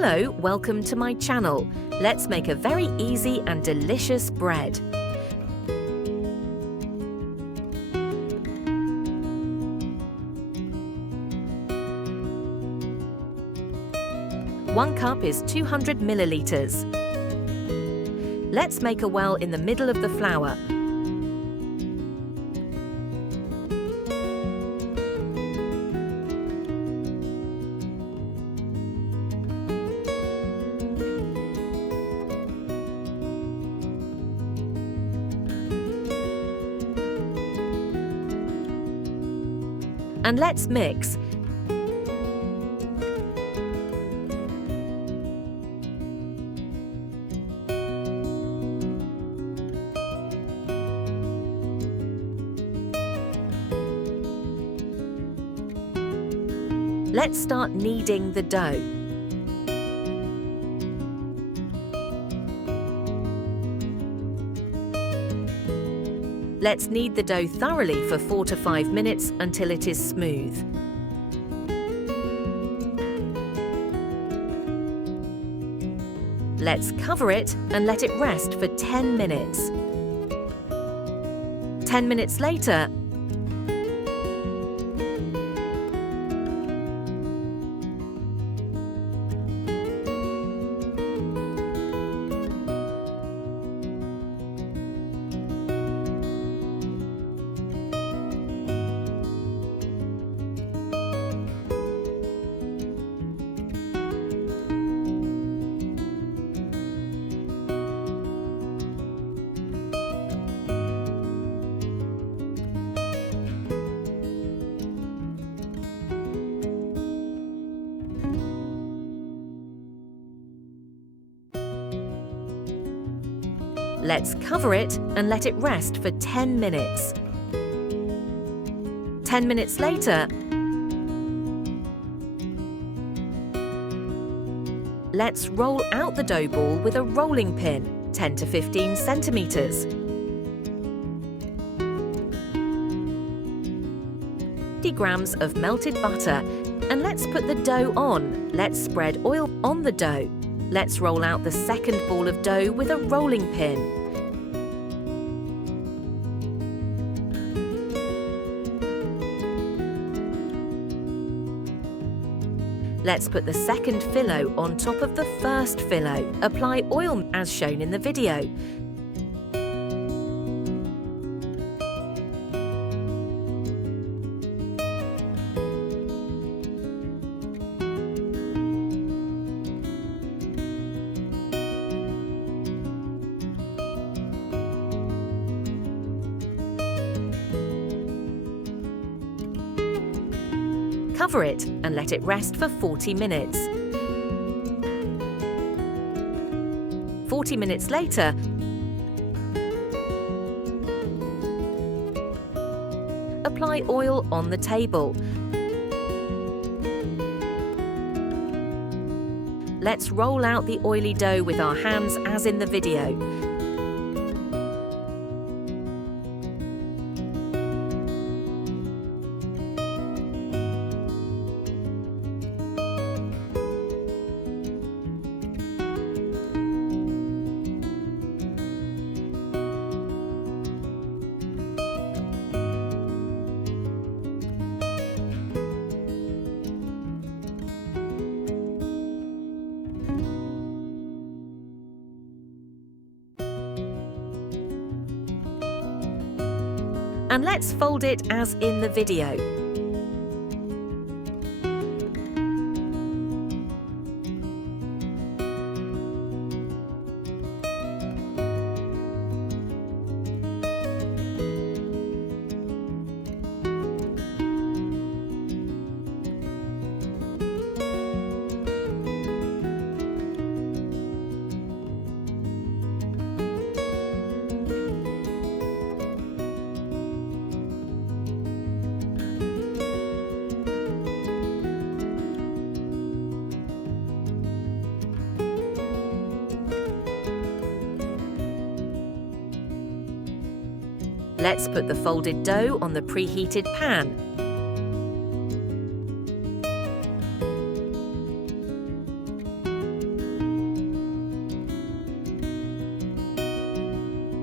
Hello, welcome to my channel. Let's make a very easy and delicious bread. One cup is 200 milliliters. Let's make a well in the middle of the flour. And let's mix. Let's start kneading the dough. Let's knead the dough thoroughly for 4 to 5 minutes until it is smooth. Let's cover it and let it rest for 10 minutes. 10 minutes later, let's cover it and let it rest for 10 minutes. 10 minutes later, let's roll out the dough ball with a rolling pin, 10 to 15 centimeters. 50 grams of melted butter, and let's put the dough on. Let's spread oil on the dough. Let's roll out the second ball of dough with a rolling pin. Let's put the second filo on top of the first filo. Apply oil as shown in the video. Cover it and let it rest for 40 minutes. 40 minutes later, apply oil on the table. Let's roll out the oily dough with our hands as in the video. And let's fold it as in the video. Let's put the folded dough on the preheated pan.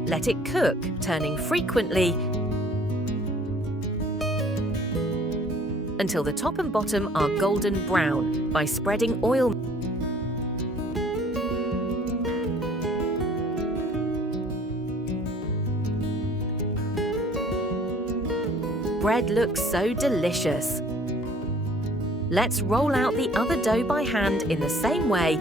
Let it cook, turning frequently until the top and bottom are golden brown by spreading oil. Bread looks so delicious. Let's roll out the other dough by hand in the same way.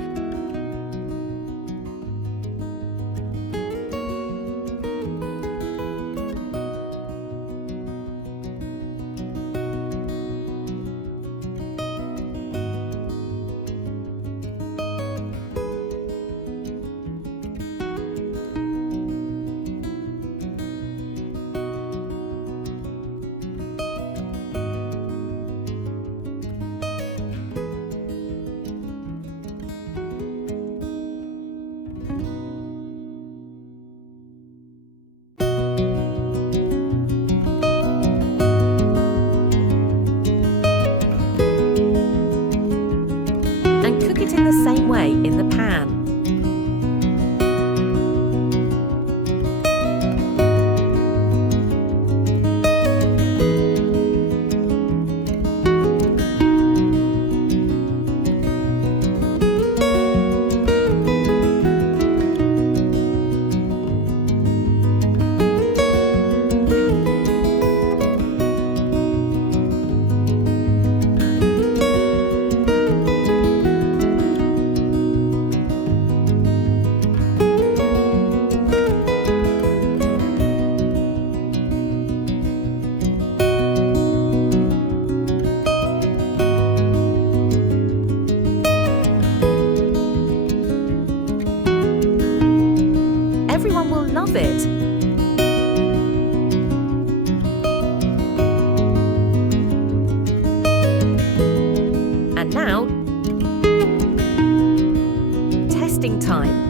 In the same way in the pan. Everyone will love it. And now, testing time.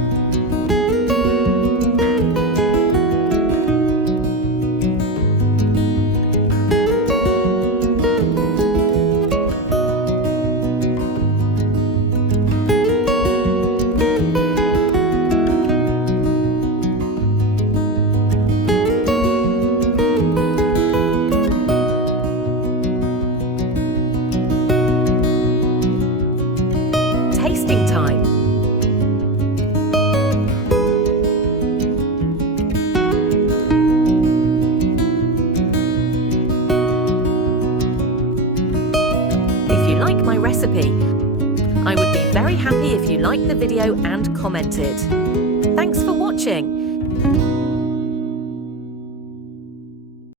Tasting time. If you like my recipe, I would be very happy if you liked the video and commented. Thanks for watching.